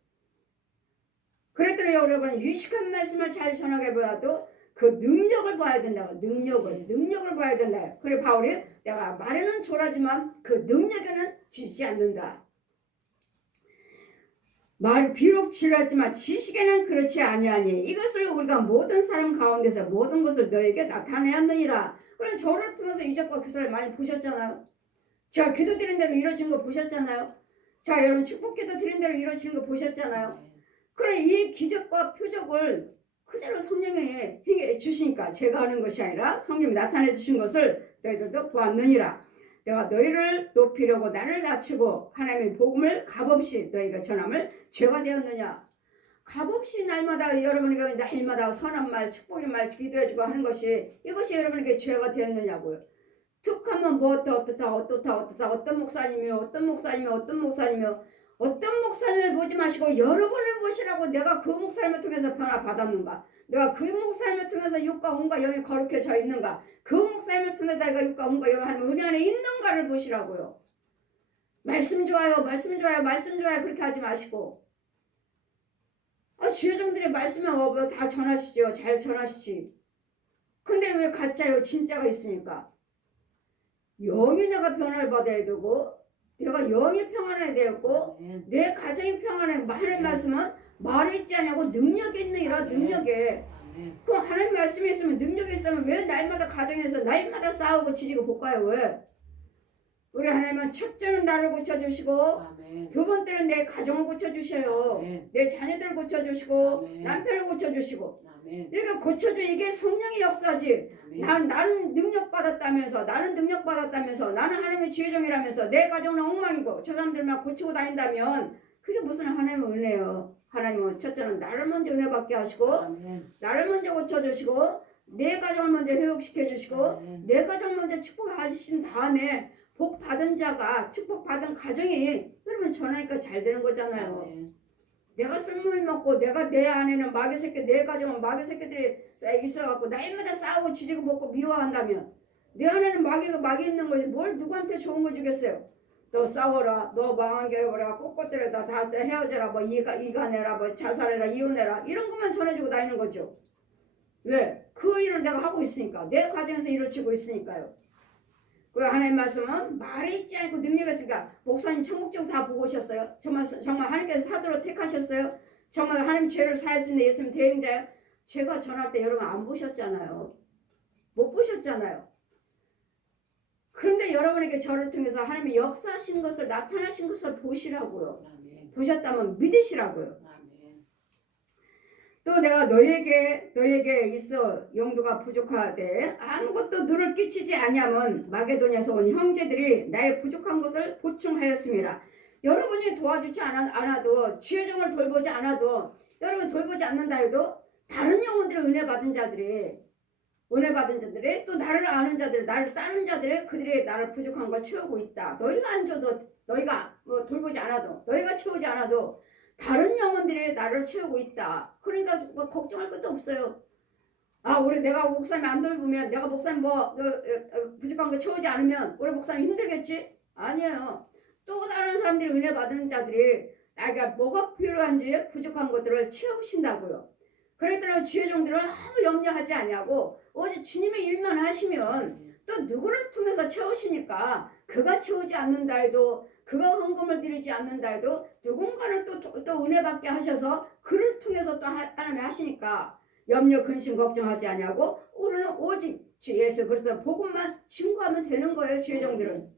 그랬더니 여러분 유식한 말씀을 잘 전하기보다도 그 능력을 봐야 된다고. 능력을 봐야 된다. 그래 바울이 내가 말에는 졸하지만 그 능력에는 지지 않는다. 말 비록 지루하지만 지식에는 그렇지 아니하니 이것을 우리가 모든 사람 가운데서 모든 것을 너에게 나타내었느니라. 그럼 저를 통해서 이적과 기사를 많이 보셨잖아요. 제가 기도 드린 대로 이루어진 거 보셨잖아요. 자 여러분 축복 기도 드린 대로 이루어지는 거 보셨잖아요. 그래 이 기적과 표적을 그대로 성령이 행해 주시니까 제가 하는 것이 아니라 성령이 나타내 주신 것을 너희들도 보았느니라. 내가 너희를 높이려고 나를 낮추고 하나님의 복음을 값없이 너희가 전함을 죄가 되었느냐. 값없이 날마다 여러분에게 날마다 선한 말 축복의 말 기도해주고 하는 것이 이것이 여러분에게 죄가 되었느냐고요. 툭 하면 뭐 어떻다 어떤 목사님이요 어떤 목사님을 보지 마시고 여러분을 보시라고. 내가 그 목사님을 통해서 변화 받았는가? 내가 그 목사님을 통해서 육과 온과 영이 거룩해져 있는가? 그 목사님을 통해서 내가 육과 온과 영이 하나님 은혜 안에 있는가를 보시라고요. 말씀 좋아요 그렇게 하지 마시고 주여종들의 말씀에 다 전하시죠. 잘 전하시지. 근데 왜 가짜요 진짜가 있습니까? 영이 내가 변화를 받아야 되고 내가 영이 평안해야 되고 내 가정이 평안해. 하나님 말씀은 말을 있지 않냐고 능력이 있느니라. 능력에 그 하나님 말씀이 있으면 능력이 있으면 왜 날마다 가정에서 날마다 싸우고 지지고 볶아요. 왜? 우리 하나님은 첫째는 나를 고쳐주시고 두 번째는 내 가정을 고쳐주셔요. 내 자녀들을 고쳐주시고 남편을 고쳐주시고 이렇게 고쳐줘. 이게 성령의 역사지. 나는 능력 받았다면서 나는 하나님의 지혜종이라면서 내 가정은 엉망이고 저 사람들만 고치고 다닌다면 그게 무슨 하나님의 은혜예요. 하나님은 첫째는 나를 먼저 은혜 받게 하시고 나를 먼저 고쳐주시고 내 가정을 먼저 회복시켜 주시고 내 가정을 먼저 축복하신 다음에 복 받은 자가 축복받은 가정이 여러분 전하니까 잘 되는 거잖아요. 내가 썰물 먹고 내가 내 안에는 마귀 새끼 내 가정은 마귀 새끼들이 있어갖고 날마다 싸우고 지지고 먹고 미워한다면 내 안에는 마귀 있는 거지 뭘 누구한테 좋은 거 주겠어요. 너 싸워라 너 망하게 해보라 꼿꼿들에다 다 헤어져라 뭐 이간해라 뭐 자살해라 이혼해라 이런 것만 전해주고 다니는 거죠. 왜? 그 일을 내가 하고 있으니까 내 가정에서 이루어지고 있으니까요. 그리고 하나님 말씀은 말에 있지 않고 능력이 있으니까 목사님 천국지구 다 보고 오셨어요? 정말 하나님께서 사도로 택하셨어요? 정말 하나님 죄를 사할 수 있는 예수님 대행자예요? 제가 전할 때 여러분 안 보셨잖아요. 못 보셨잖아요. 그런데 여러분에게 저를 통해서 하나님의 역사하신 것을 나타나신 것을 보시라고요. 보셨다면 믿으시라고요. 아멘. 또 내가 너에게 있어 용도가 부족하되 아무것도 너를 끼치지 아니하면 마게도냐에서 온 형제들이 나의 부족한 것을 보충하였습니다. 여러분이 도와주지 않아도 주의 종을 돌보지 않아도 여러분 돌보지 않는다 해도 다른 영혼들을 은혜 받은 자들이 또 나를 아는 자들, 나를 따르는 자들이 그들이 나를 부족한 걸 채우고 있다. 너희가 안 줘도 너희가 뭐 돌보지 않아도 너희가 채우지 않아도 다른 영혼들이 나를 채우고 있다. 그러니까 뭐 걱정할 것도 없어요. 아, 우리 내가 목사님 안 돌보면 내가 목사님 부족한 거 채우지 않으면 우리 목사님 힘들겠지? 아니에요. 또 다른 사람들이 은혜 받은 자들이 나에게 뭐가 필요한지 부족한 것들을 채우신다고요. 그랬더니 주의 종들은 아무 염려하지 아니하고 오직 주님의 일만 하시면 또 누구를 통해서 채우시니까 그가 채우지 않는다 해도 그가 헌금을 드리지 않는다 해도 누군가는 또 은혜 받게 하셔서 그를 통해서 또 하나님이 하시니까 염려 근심 걱정하지 아니하고 우리는 오직 주 예수 그리스도 복음만 증거하면 되는 거예요. 주의 종들은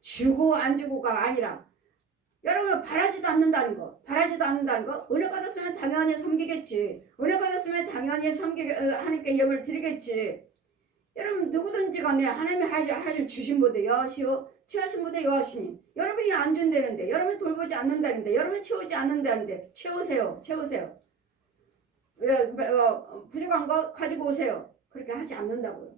주고 안 주고가 아니라 여러분 바라지도 않는다는 거 은혜 받았으면 당연히 섬기겠지. 은혜 받았으면 당연히 하나님께 예물을 드리겠지. 여러분 누구든지 간에 하나님이 하신 주신 분도 여하시오 취하신 분도 여하시니 여러분이 안 준다는데 여러분이 돌보지 않는다는데 여러분이 채우지 않는다는데 채우세요. 부족한 거 가지고 오세요. 그렇게 하지 않는다고요.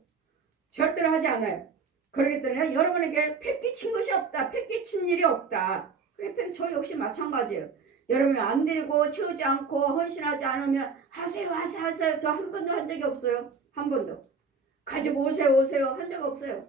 절대로 하지 않아요. 그렇기 때문에 여러분에게 패끼친 것이 없다. 패끼친 일이 없다. 그래, 저 역시 마찬가지예요. 여러분이 안 드리고 채우지 않고 헌신하지 않으면 하세요. 저 한 번도 한 적이 없어요. 한 번도. 가지고 오세요 한 적 없어요.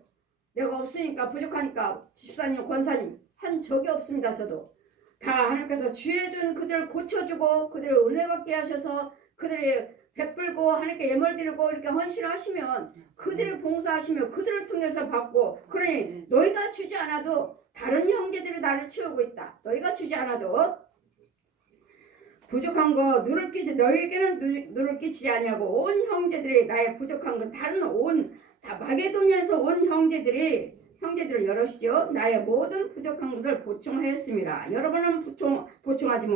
내가 없으니까 부족하니까 집사님 권사님 한 적이 없습니다. 저도 다 하나님께서 주의 준 그들을 고쳐주고 그들을 은혜 받게 하셔서 그들이 베풀고 하나님께 예물 드리고 이렇게 헌신하시면 그들을 봉사하시며 그들을 통해서 받고 그러니 너희가 주지 않아도 다른 형제들이 나를 채우고 있다. 너희가 주지 않아도 부족한 거 너희에게는 누를 끼치지 아니하고 온 형제들이 나의 부족한 건 다른 다 마게도냐에서 온 형제들을 여럿이죠. 나의 모든 부족한 것을 보충하였습니다. 여러분은 보충하지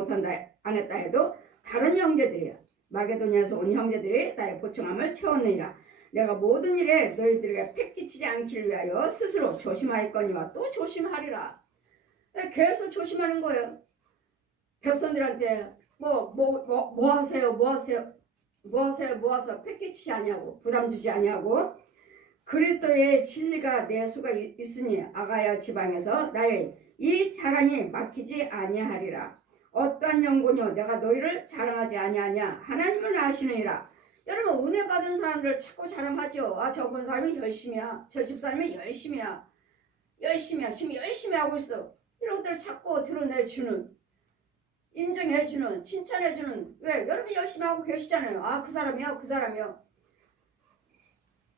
않았다 해도 다른 형제들이야. 마게도냐에서 온 형제들이 나의 보충함을 채웠느니라. 내가 모든 일에 너희들에게 패끼치지 않기를 위하여 스스로 조심하였거니와 또 조심하리라. 계속 조심하는 거예요. 백성들한테 뭐 하세요 패끼치지 아니하고 부담 주지 아니하고 그리스도의 진리가 내 수가 있으니 아가야 지방에서 나의 이 자랑이 막히지 아니하리라. 어떠한 영혼이요 내가 너희를 자랑하지 아니하냐 하나님은 아시느니라. 여러분 은혜 받은 사람들 자꾸 자랑하죠. 아 저 권사님이 열심히야. 저 집사님이 열심히야. 지금 열심히 하고 있어. 이런 것들을 자꾸 드러내주는 인정해주는 칭찬해주는 왜 여러분이 열심히 하고 계시잖아요. 아 그 사람이요.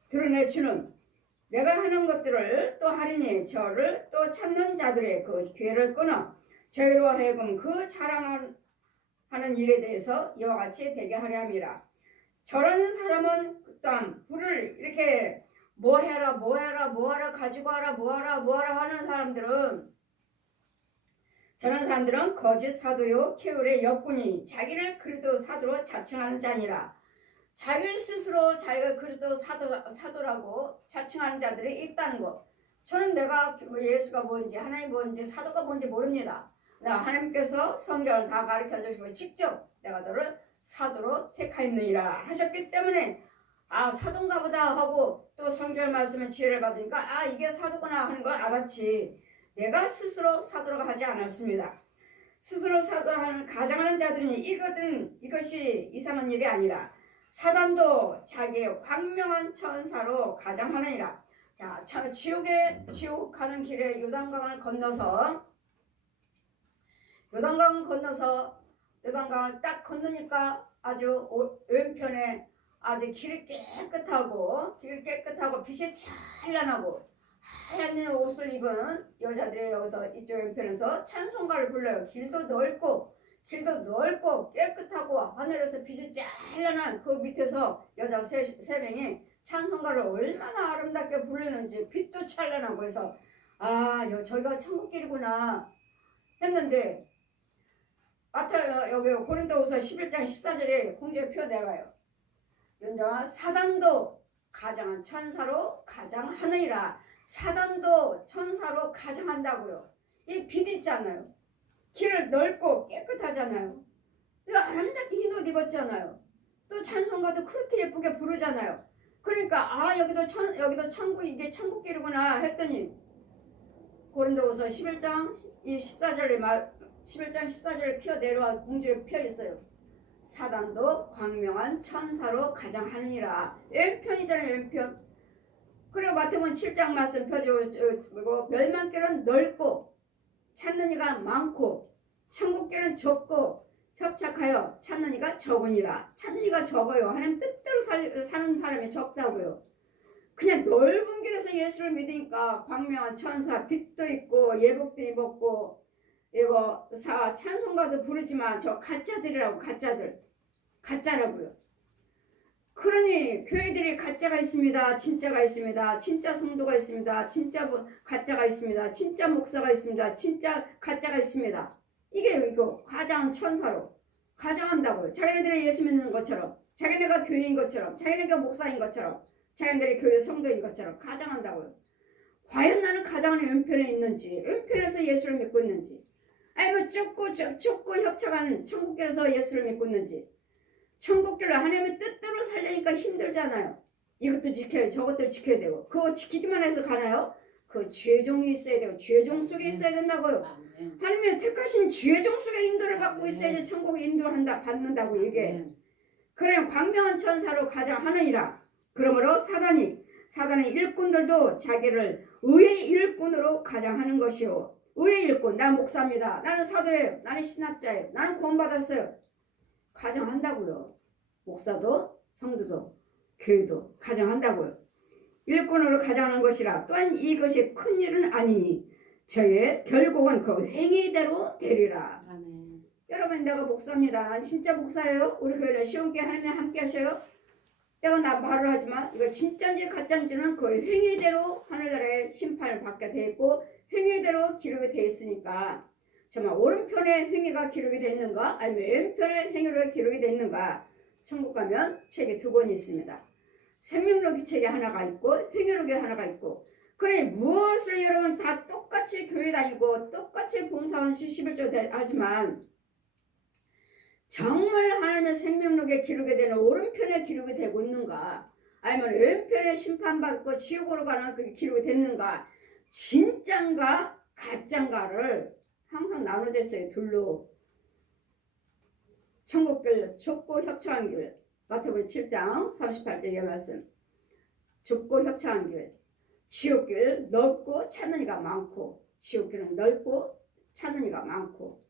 드러내주는 내가 하는 것들을 또 하리니 저를 또 찾는 자들의 그 기회를 끊어 저희로 하여금 그 자랑하는 일에 대해서 이와 같이 되게 하려 함이라. 저런 사람은 또한 불을 이렇게 뭐하라 가지고 와라 뭐하라 하는 사람들은 저런 사람들은 거짓 사도요 케울의 역군이 자기를 그리스도 사도로 자칭하는 자니라. 자기 스스로 자기가 그리스도 사도라고 자칭하는 자들이 있다는 것. 저는 내가 예수가 뭔지 하나님 뭔지 사도가 뭔지 모릅니다. 하나님께서 성경을 다 가르쳐 주시고 직접 내가 너를 사도로 택하였느니라 하셨기 때문에 아 사도인가 보다 하고 또 성경 말씀에 지혜를 받으니까 아 이게 사도구나 하는 걸 알았지. 내가 스스로 사도라고 하지 않았습니다. 스스로 가장하는 자들은 이것이 이상한 일이 아니라 사단도 자기의 광명한 천사로 가장하느니라. 자, 지옥 가는 길에 요단강을 건너서 요단강을 딱 건너니까 아주 왼편에 아주 길이 깨끗하고 빛이 찬란하고 하얀 옷을 입은 여자들이 여기서 이쪽 왼편에서 찬송가를 불러요. 길도 넓고 깨끗하고 하늘에서 빛이 찬란한 그 밑에서 여자 세 명이 찬송가를 얼마나 아름답게 부르는지 빛도 찬란하고 그래서 아 저기가 천국길이구나 했는데 여기 고린도후서 11장 14절에 공주에 표내가요. 연정아 사단도 가장한 천사로 가장하느니라. 사단도 천사로 가장한다고요. 이 빛 있잖아요. 길을 넓고 깨끗하잖아요. 아름답게 흰 옷 입었잖아요. 또 찬송가도 그렇게 예쁘게 부르잖아요. 그러니까 여기도 천국, 이게 천국길이구나 했더니 고린도후서 11장 14절에 피어 내려와 공주에 피어 있어요. 사단도 광명한 천사로 가장하느니라. 왼편이잖아요. 왼편. 그리고 마태복음 7장 말씀 펴주고 멸망길은 넓고 찾는 이가 많고 천국길은 좁고 협착하여 찾는 이가 적으니라. 찾는 이가 적어요. 하나님 뜻대로 사는 사람이 적다고요. 그냥 넓은 길에서 예수를 믿으니까 광명한 천사, 빛도 있고 예복도 입었고 이거 찬송가도 부르지만 저 가짜들이라고. 가짜라고요. 그러니 교회들이 가짜가 있습니다. 진짜가 있습니다. 진짜 성도가 있습니다. 진짜 가짜가 있습니다. 진짜 목사가 있습니다. 진짜 가짜가 있습니다. 이게 이거 가장 천사로 가장한다고요. 자기네들이 예수 믿는 것처럼, 자기네가 교회인 것처럼, 자기네가 목사인 것처럼, 자기네들이 교회 성도인 것처럼 가장한다고요. 과연 나는 가장하는 왼편에 있는지, 왼편에서 예수를 믿고 있는지, 아니면 좁고 협착한 천국길에서 예수를 믿고 있는지. 천국길을 하나님의 뜻대로 살려니까 힘들잖아요. 이것도 지켜야 저것도 지켜야 되고. 그거 지키기만 해서 가나요? 그 죄종이 있어야 되고 죄종 속에 있어야 된다고요. 하나님의 택하신 죄종 속에 인도를 받고 있어야지 천국에 인도를 받는다고 이게. 그래 광명한 천사로 가장하느니라. 그러므로 사단의 일꾼들도 자기를 의의 일꾼으로 가장하는 것이요. 의의 일꾼. 나 목사입니다. 나는 사도예요. 나는 신학자예요. 나는 구원받았어요. 가정한다고요. 목사도 성도도 교회도 가정한다고요. 일꾼으로 가정하는 것이라. 또한 이것이 큰 일은 아니니 저의 결국은 그 행위대로 되리라. 아멘. 여러분 내가 목사입니다. 난 진짜 목사예요. 우리 교회는 시험께 하나님 함께 하셔요. 내가 나 말을 하지만 이거 진짜인지 가짜인지는 그 행위대로 하늘나라의 심판을 받게 돼 있고 행위대로 기록이 돼 있으니까 정말 오른편에 행위가 기록이 되어 있는가 아니면 왼편에 행위가 기록이 되어 있는가. 천국 가면 책이 2권이 있습니다. 생명록이 책이 하나가 있고 행위록이 하나가 있고. 그래 무엇을 여러분 다 똑같이 교회 다니고 똑같이 봉사원 11조 하지만 정말 하나님의 생명록에 기록이 되는 오른편에 기록이 되고 있는가 아니면 왼편에 심판받고 지옥으로 가는 그게 기록이 됐는가. 진짠가 가짠가를 항상 나눠져 있어요. 둘로. 천국길 좁고 협착한 길. 마태복음 7장 38절의 말씀. 좁고 협착한 길. 지옥길 넓고 찾는 이가 많고. 지옥길은 넓고 찾는 이가 많고.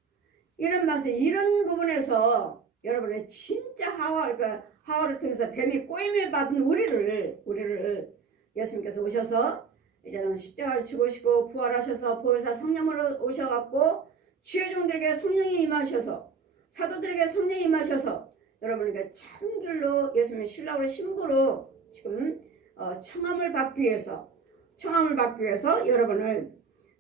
이런 말씀, 이런 부분에서 여러분의 진짜 하와를 통해서 뱀이 꼬임을 받은 우리를 예수님께서 오셔서 이제는 십자가를 죽으시고 부활하셔서 보혜사 성령으로 오셔갖고 주의 종들에게 성령이 임하셔서 사도들에게 성령이 임하셔서 여러분에게 참길로 예수님의 신랑으로 신부로 지금 청함을 받기 위해서 여러분을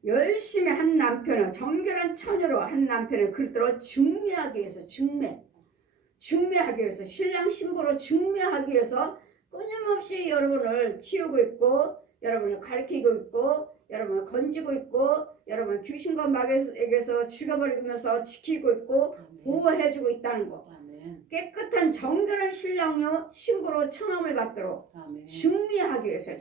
열심히 한 남편을 정결한 처녀로 한 남편을 그리스도로 중매하기 위해서 중매하기 위해서 신랑 신부로 중매하기 위해서 끊임없이 여러분을 키우고 있고 여러분을 가르치고 있고 여러분을 건지고 있고 여러분을 귀신과 마귀에게서 죽여버리면서 지키고 있고 보호해주고 있다는 거. 깨끗한 정결한 신랑요 신부로 청함을 받도록 중매하기 위해서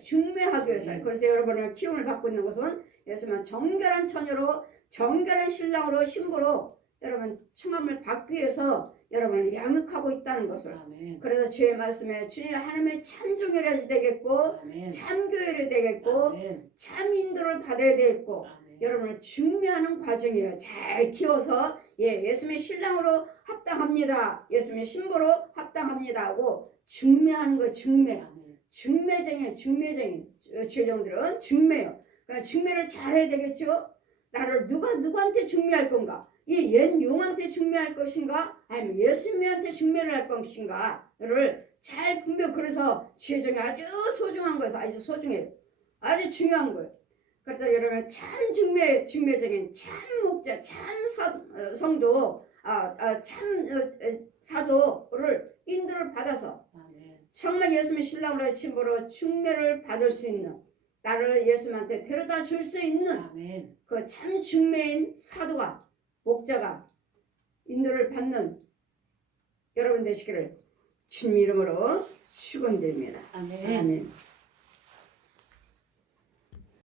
그래서 여러분을 키움을 받고 있는 것은 예수님은 정결한 처녀로 정결한 신랑으로 신부로 여러분 청함을 받기 위해서 여러분을 양육하고 있다는 것을. 그래서 주의 말씀에 주님 하나님의 참 종교를 되겠고 참 교회를 되겠고 참 인도를 받아야 되겠고 여러분을 중매하는 과정이에요. 잘 키워서 예수님의 신랑으로 합당합니다. 예수님의 신부로 합당합니다 하고 중매하는 거. 중매적인 죄종들은 중매요. 그러니까 중매를 잘해야 되겠죠. 나를 누구한테 중매할 건가? 이 옛 용한테 중매할 것인가? 아니면 예수님한테 중매를 할 것인가를 잘 분별. 그래서 죄종이 아주 소중한 거에서 아주 소중해요. 아주 중요한 거예요. 그래서 여러분 참 중매적인 참 목자 참 성도 참 사도를 인도를 받아서 아멘. 정말 예수님의 신랑으로 친부로 중매를 받을 수 있는 나를 예수님한테 데려다 줄 수 있는 아멘. 그 참 중매인 사도가 목자가 인도를 받는 여러분 되시기를 주님 이름으로 축원드립니다. 아멘. 아멘.